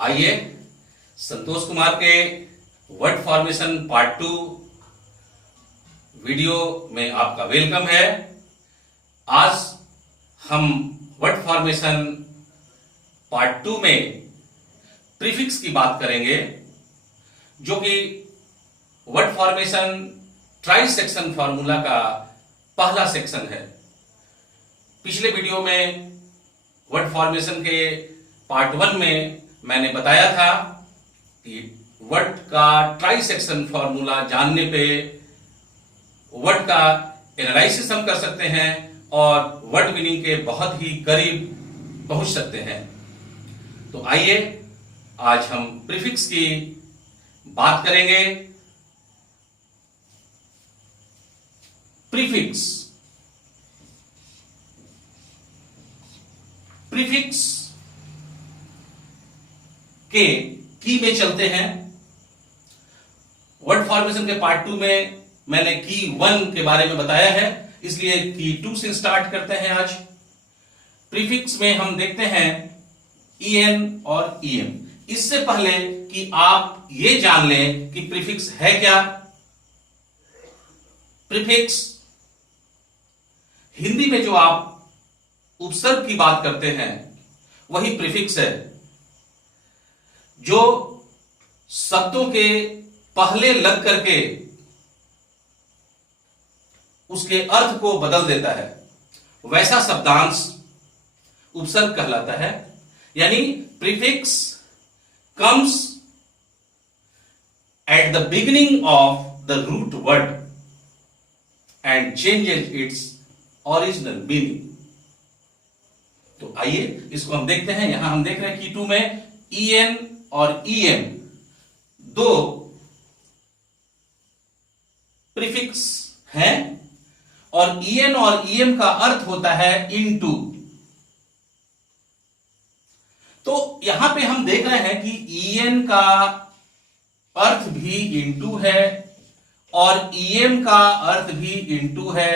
आइए संतोष कुमार के word formation part 2 video में आपका वेलकम है। आज हम वर्ड फॉर्मेशन पार्ट 2 में प्रीफिक्स की बात करेंगे, जो कि word formation try section formula का पहला सेक्शन है। पिछले वीडियो में वर्ड फॉर्मेशन के पार्ट 1 में मैंने बताया था कि वर्ड का ट्राई सेक्शन फॉर्मूला जानने पे वर्ड का एनालिसिस हम कर सकते हैं और वर्ड मीनिंग के बहुत ही करीब पहुंच सकते हैं। तो आइए आज हम प्रीफिक्स की बात करेंगे। प्रीफिक्स के की में चलते हैं। वर्ड फॉर्मेशन के पार्ट 2 में मैंने की 1 के बारे में बताया है, इसलिए की 2 से स्टार्ट करते हैं। आज प्रीफिक्स में हम देखते हैं en और em। इससे पहले कि आप ये जान लें कि प्रीफिक्स है क्या, प्रीफिक्स हिंदी में जो आप उपसर्ग की बात करते हैं वही प्रीफिक्स है, जो शब्दों के पहले लग करके उसके अर्थ को बदल देता है, वैसा शब्दांश उपसर्ग कहलाता है। यानी prefix comes at the beginning of the root word and changes its original meaning. तो आइए इसको हम देखते हैं। यहां हम देख रहे हैं कि 2 में en और em दो प्रीफिक्स हैं और en और em का अर्थ होता है इनटू। तो यहां पे हम देख रहे हैं कि en का अर्थ भी इनटू है और em का अर्थ भी इनटू है,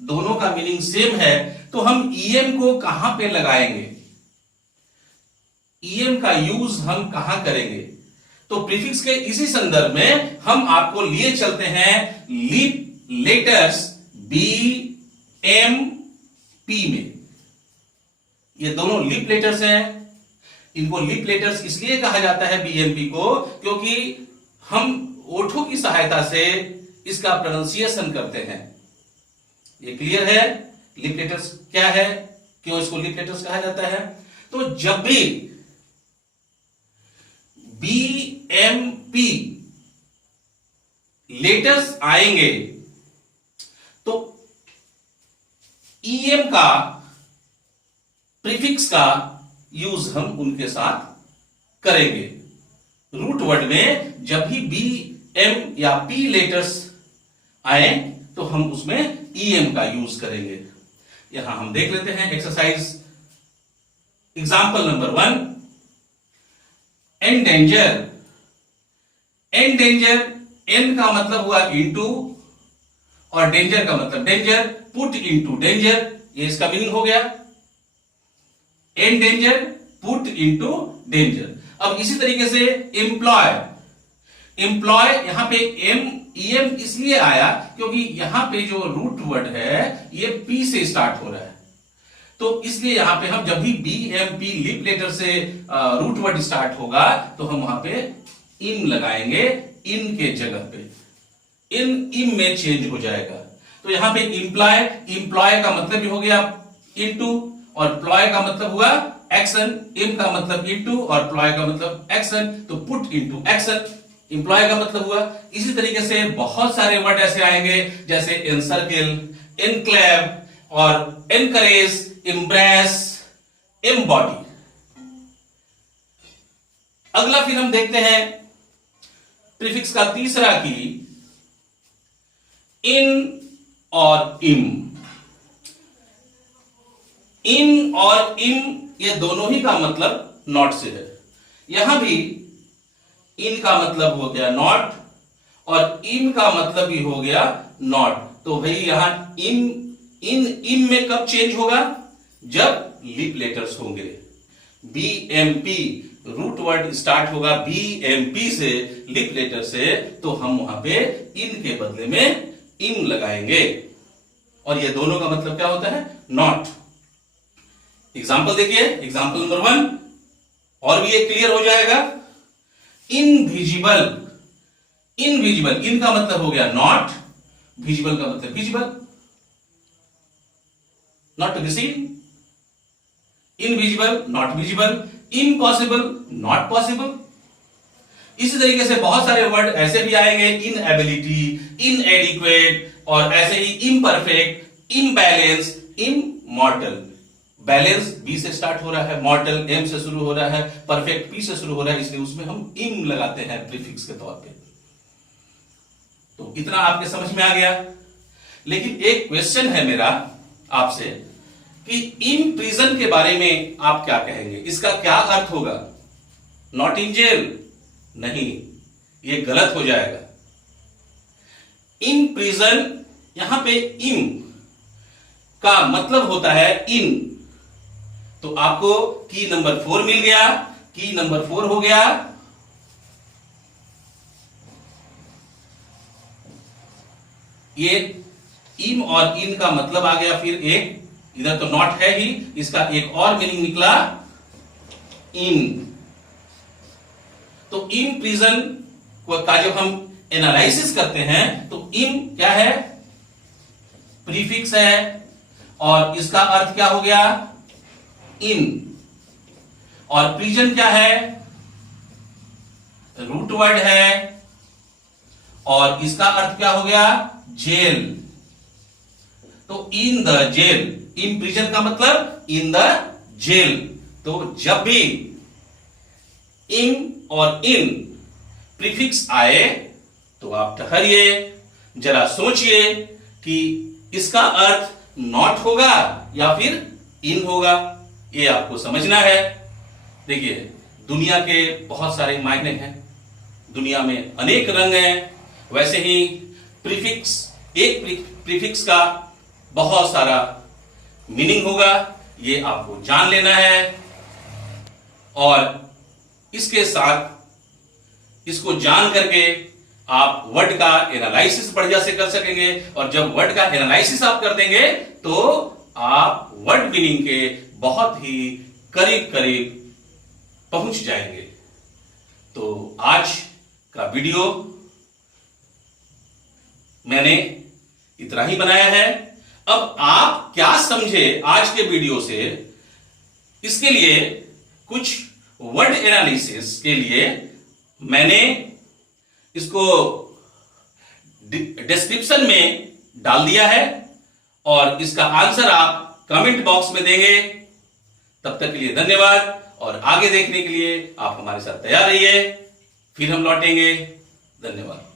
दोनों का मीनिंग सेम है। तो हम em को कहां पे लगाएंगे, em का यूज हम कहां करेंगे? तो प्रीफिक्स के इसी संदर्भ में हम आपको लिए चलते हैं lip letters B M P में। ये दोनों लीप लेटर्स हैं। इनको लीप लेटर्स इसलिए कहा जाता है बीएमपी को, क्योंकि हम ओठों की सहायता से इसका प्रोनाउंसिएशन करते हैं। ये क्लियर है लीप लेटर्स क्या है, क्यों इसको लीप लेटर्स कहा जाता है? तो जब भी बीएमपी लेटर्स आएंगे तो ईएम का प्रीफिक्स का यूज हम उनके साथ करेंगे। रूट वर्ड में जब भी बी एम या पी लेटर्स आए तो हम उसमें ईएम का यूज करेंगे। यहां हम देख लेते हैं exercise example number 1। Endanger, endanger, en का मतलब हुआ इनटू और डेंजर का मतलब डेंजर, पुट इनटू डेंजर, ये इसका मीनिंग हो गया। Endanger, put into danger. अब इसी तरीके से एम्प्लॉय, एम्प्लॉय यहां पे em इसलिए आया क्योंकि यहां पे जो रूट वर्ड है ये p से स्टार्ट हो रहा है, तो इसलिए यहां पे हम जब भी BMP लिप लेटर से रूट वर्ड स्टार्ट होगा तो हम वहां पे इन लगाएंगे, इन के जगह पे इन में चेंज हो जाएगा। तो यहां पे इम्प्लॉय, इम्प्लॉय का मतलब भी हो गया इनटू और प्लॉय का मतलब हुआ एक्शन, इम का मतलब इनटू और प्लॉय का मतलब एक्शन, तो पुट इनटू एक्शन इंप्लॉय का मतलब हुआ। इसी तरीके से बहुत सारे वर्ड ऐसे आएंगे जैसे एनसर्किल, एनक्लेव और एनकरेज, एम्ब्रेस, एम्बॉडी। अगला फिर हम देखते हैं प्रीफिक्स का तीसरा की इन और इम। इन और इम ये दोनों ही का मतलब नॉट से है। यहां भी इन का मतलब हो गया नॉट और इम का मतलब भी हो गया नॉट। तो भाई यहां इम में कब चेंज होगा? जब लिप लेटर्स होंगे। BMP रूट वर्ड स्टार्ट होगा BMP से, लिप लेटर से, तो हम वहां पे इन के बदले में इन लगाएंगे, और ये दोनों का मतलब क्या होता है? नॉट। एग्जाम्पल देखिए, एग्जाम्पल नंबर 1, और भी एक क्लियर हो जाएगा। इनविजिबल, इनविजिबल, इन का मतलब हो गया नॉट, विजिबल का मतलब visible, not to be seen, invisible not visible, impossible not possible. इसी तरीके से बहुत सारे वर्ड ऐसे भी आएंगे, इनएबिलिटी, इनएडिक्वेट, और ऐसे ही imperfect, imbalance, immortal. Balance B से स्टार्ट हो रहा है, मॉर्टल एम से शुरू हो रहा है, परफेक्ट पी से शुरू हो रहा है, इसलिए उसमें हम इम लगाते हैं प्रीफिक्स के तौर पे। तो इतना आपके समझ में आ गया। लेकिन एक क्वेश्चन है मेरा आपसे कि इन प्रिजन के बारे में आप क्या कहेंगे? इसका क्या अर्थ होगा? Not in jail? नहीं, ये गलत हो जाएगा। इन प्रिजन, यहां पे इन का मतलब होता है इन, तो आपको की नंबर 4 मिल गया, की नंबर 4 हो गया। ये इम और इन का मतलब आ गया, फिर एक इधर तो नॉट है ही, इसका एक और मीनिंग निकला इन। तो इन प्रिजन का जब हम एनालिसिस करते हैं तो इन क्या है? प्रीफिक्स है, और इसका अर्थ क्या हो गया? इन। और प्रिजन क्या है? रूट वर्ड है, और इसका अर्थ क्या हो गया? जेल। तो in the jail, in prison का मतलब इन द जेल। तो जब भी इन और इन प्रीफिक्स आए तो आप ठहरिए, जरा सोचिए कि इसका अर्थ नॉट होगा या फिर इन होगा, ये आपको समझना है। देखिए, दुनिया के बहुत सारे मायने हैं, दुनिया में अनेक रंग हैं, वैसे ही प्रीफिक्स, एक प्रीफिक्स का बहुत सारा मीनिंग होगा, ये आपको जान लेना है। और इसके साथ इसको जान करके आप वर्ड का एनालिसिस बढ़िया से कर सकेंगे, और जब वर्ड का एनालिसिस आप कर देंगे तो आप वर्ड मीनिंग के बहुत ही करीब करीब पहुंच जाएंगे। तो आज का वीडियो मैंने इतना ही बनाया है। अब आप क्या समझे आज के वीडियो से, इसके लिए कुछ वर्ड एनालिसिस के लिए मैंने इसको डिस्क्रिप्शन में डाल दिया है, और इसका आंसर आप कमेंट बॉक्स में देंगे। तब तक के लिए धन्यवाद, और आगे देखने के लिए आप हमारे साथ तैयार रहिए, फिर हम लौटेंगे। धन्यवाद।